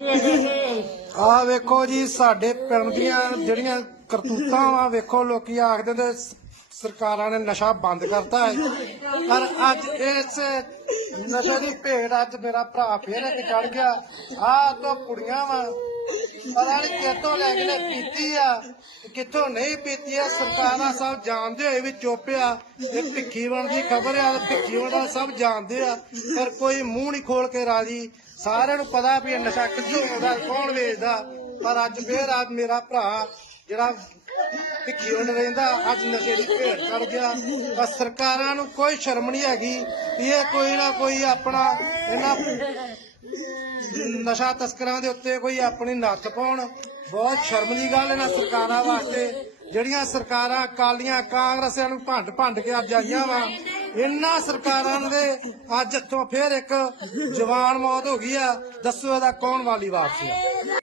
ਆ ਵੇਖੋ ਜੀ, ਸਾਡੇ ਪਿੰਡ ਦੀਆਂ ਜਿਹੜੀਆਂ ਕਰਤੂਤਾਂ ਵਾ, ਵੇਖੋ ਲੋਕੀ ਆਖਦੇ ਨੇ ਸਰਕਾਰਾਂ ਨੇ ਨਸ਼ਾ ਬੰਦ ਕਰਤਾ ਹੈ। ਪਰ ਅੱਜ ਇਸ ਨਸ਼ੇ ਦੀ ਭੇਡ ਅੱਜ ਮੇਰਾ ਭਰਾ ਫੇਰ ਇੱਕ ਚੜ ਗਿਆ। ਆ ਤੋਂ ਕੁੜੀਆਂ ਵਾ ਪਤਾ ਨਹੀਂ ਕਿੱਥੋਂ ਲੈ ਕੇ ਪੀਤੀ ਆ ਕਿੱਥੋਂ ਨਹੀਂ ਪੀਤੀ ਆ, ਸਰਕਾਰਾਂ ਸਭ ਜਾਣਦੇ ਹੋਏ ਵੀ ਚੁੱਪ ਆ। ਇਹ ਭਿੱਖੀ ਬਣ ਦੀ ਖਬਰ ਆ, ਤੇ ਭਿੱਖੀ ਬਣ ਸਭ ਜਾਣਦੇ ਆ। ਪਰ ਕੋਈ ਮੂੰਹ ਨਹੀਂ ਖੋਲ ਕੇ ਰਾਜੀ। ਸਾਰਿਆਂ ਨੂੰ ਪਤਾ ਵੀ ਇਹ ਨਸ਼ਾ ਕਿੱਥੋਂ ਆਉਂਦਾ, ਕੌਣ ਵੇਚਦਾ। ਪਰ ਅੱਜ ਫੇਰ ਆ ਮੇਰਾ ਭਰਾ, ਜਿਹੜਾ ਭਿੱਖੀ ਰਹਿੰਦਾ, ਅੱਜ ਨਸ਼ੇ ਦੀ ਭੇਟ ਚੜ ਗਿਆ। ਪਰ ਸਰਕਾਰਾਂ ਨੂੰ ਕੋਈ ਸ਼ਰਮ ਨਹੀਂ ਹੈਗੀ ਇਹ ਕੋਈ ਨਾ ਕੋਈ ਆਪਣਾ ਇਹਨਾਂ ਨਸ਼ਾ ਤਸਕਰਾਂ ਦੇ ਉੱਤੇ ਕੋਈ ਆਪਣੀ ਨੱਥ ਪਾਉਣ। ਬਹੁਤ ਸ਼ਰਮ ਦੀ ਗੱਲ ਇਹਨਾਂ ਸਰਕਾਰਾਂ ਵਾਸਤੇ। ਜਿਹੜੀਆਂ ਸਰਕਾਰਾਂ ਅਕਾਲੀਆਂ, ਕਾਂਗਰਸਿਆਂ ਨੂੰ ਭੰਡ ਭੰਡ ਕੇ ਅੱਜ ਆਈਆਂ ਵਾ, ਇਹਨਾਂ ਸਰਕਾਰਾਂ ਦੇ ਅੱਜ ਤੋਂ ਫੇਰ ਇੱਕ ਜਵਾਨ ਮੌਤ ਹੋ ਗਈ ਆ। ਦੱਸੋ ਇਹਦਾ ਕੌਣ ਵਾਲੀ ਵਾਪਸੀ ਆ?